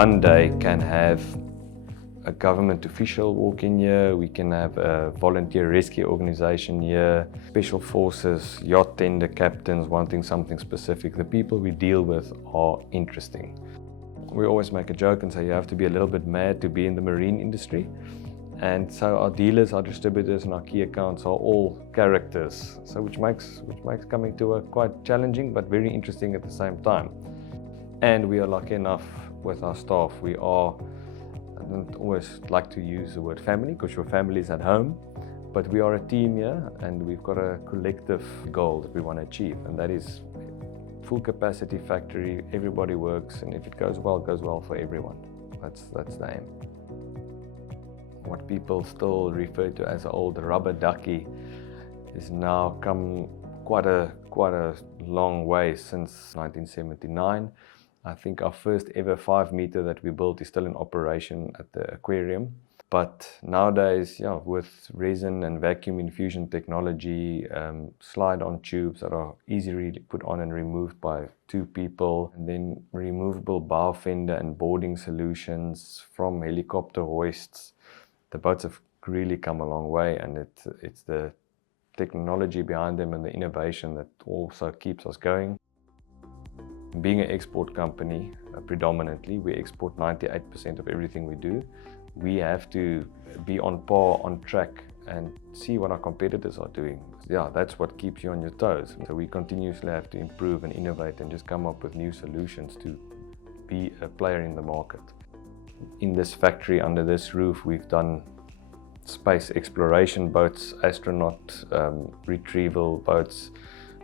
one day can have a government official walk in here, we can have a volunteer rescue organization here, special forces, yacht tender captains wanting something specific. The people we deal with are interesting. We always make a joke and say you have to be a little bit mad to be in the marine industry. And so our dealers, our distributors and our key accounts are all characters, so which makes coming to work quite challenging but very interesting at the same time. And we are lucky enough with our staff. I don't always like to use the word family because your family is at home, but we are a team here and we've got a collective goal that we want to achieve, and that is full capacity factory. Everybody works, and if it goes well for everyone. That's the aim. What people still refer to as an old rubber ducky has now come quite a long way since 1979. I think our first ever 5-meter that we built is still in operation at the aquarium. But nowadays, with resin and vacuum infusion technology, slide-on tubes that are easily put on and removed by 2 people, and then removable bow fender and boarding solutions from helicopter hoists. The boats have really come a long way, and it's the technology behind them and the innovation that also keeps us going. Being an export company, predominantly, we export 98% of everything we do. We have to be on par, on track, and see what our competitors are doing. That's what keeps you on your toes. So we continuously have to improve and innovate and just come up with new solutions to be a player in the market. In this factory, under this roof, we've done space exploration boats, astronaut retrieval boats.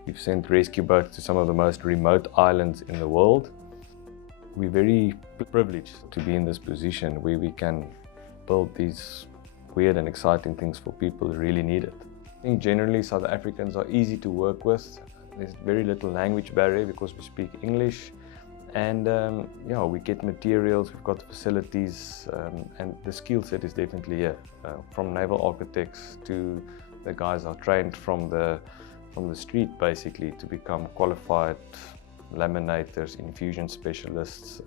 We've sent rescue boats to some of the most remote islands in the world. We're very privileged to be in this position where we can build these weird and exciting things for people who really need it. I think generally South Africans are easy to work with. There's very little language barrier because we speak English. And we get materials, we've got facilities, and the skill set is definitely here. From naval architects to the guys are trained from the street basically to become qualified laminators, infusion specialists.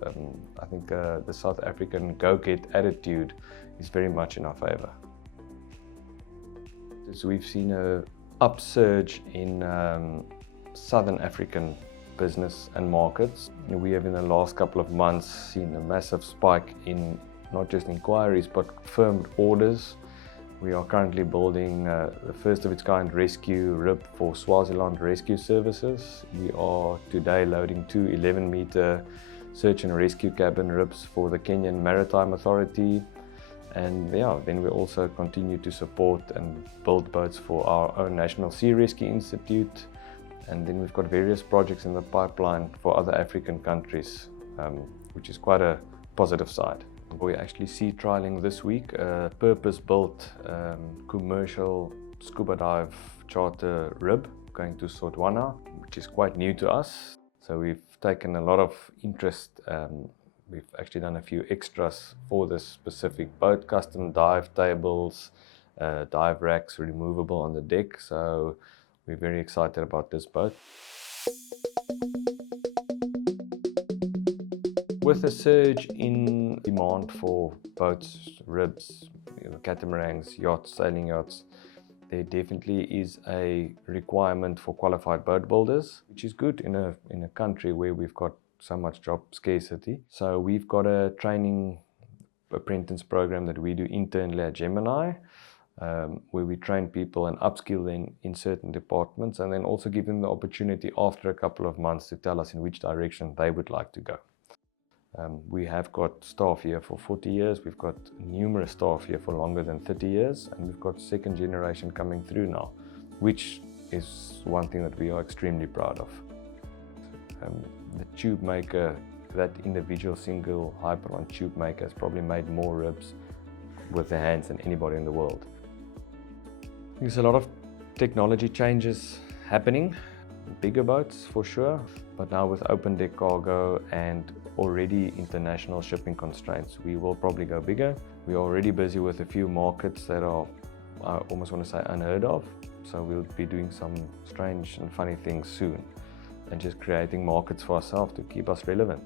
I think the South African go-get attitude is very much in our favor. So we've seen an upsurge in Southern African business and markets. We have in the last couple of months seen a massive spike in not just inquiries but firm orders. We are currently building the first of its kind rescue rib for Swaziland Rescue Services. We are today loading 2 11-meter search and rescue cabin ribs for the Kenyan Maritime Authority. And then we also continue to support and build boats for our own National Sea Rescue Institute. And then we've got various projects in the pipeline for other African countries, which is quite a positive side. We actually sea trialing this week a purpose-built commercial scuba dive charter rib going to Sotwana, which is quite new to us. So we've taken a lot of interest. We've actually done a few extras for this specific boat, custom dive tables, dive racks removable on the deck. So we're very excited about this boat. With a surge in demand for boats, ribs, catamarans, yachts, sailing yachts, there definitely is a requirement for qualified boat builders, which is good in a country where we've got so much job scarcity. So we've got a training apprentice program that we do internally at Gemini, where we train people and upskill them in certain departments, and then also give them the opportunity after a couple of months to tell us in which direction they would like to go. We have got staff here for 40 years, we've got numerous staff here for longer than 30 years, and we've got second generation coming through now, which is one thing that we are extremely proud of. The tube maker, that individual single Hyperon tube maker, has probably made more ribs with their hands than anybody in the world. There's a lot of technology changes happening, bigger boats for sure, but now with open deck cargo and already international shipping constraints, we will probably go bigger. We're already busy with a few markets that are, I almost want to say, unheard of. So we'll be doing some strange and funny things soon and just creating markets for ourselves to keep us relevant.